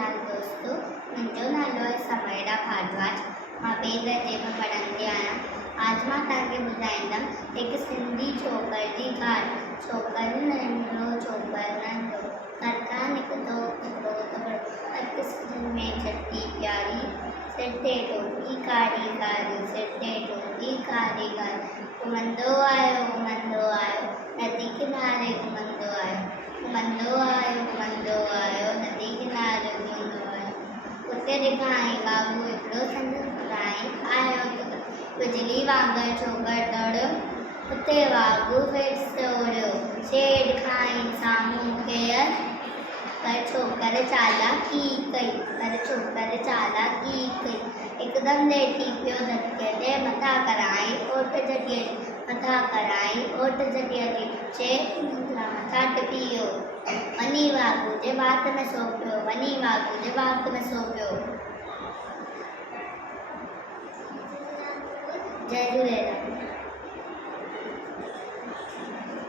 झूलेलाल दोस्तों, मुंहिंजो नालो आहे समयरा भारद्वाज। मां ॿिए दर्जे में पढ़ंदी आहियां। आज मां तव्हांखे ॿुधाईंदमि हिकु सिंधी छोकिरे जी ॻाल्हि। छोकिरो नंढो नंढो करका निकितो हिकिड़ो तकिड़ो अखि में छटी प्यारी सिर ते टोपी कारी कारी सिर ते टोपी कारी कारी घुमंदो आयो नदी किनारे घुमंदो आयो नदी किनारे घुमंदो आयो। उते ॾिखाई बाबू हिकिड़ो संदसि ॿुधाई आयो बिजली वांगुरु छोकिरो दौड़ियो उते बाबू फिर ओड़ियो शेर खाई साम्हूं केर पर छोकिरे चालाकी कई हिकदमि लेटी पियो धक्के ते मथां कराई ओट जॻह ते शेर मथां टिपी वियो वञी बाबू जे वात में सो पियो। जय झूलेलाल।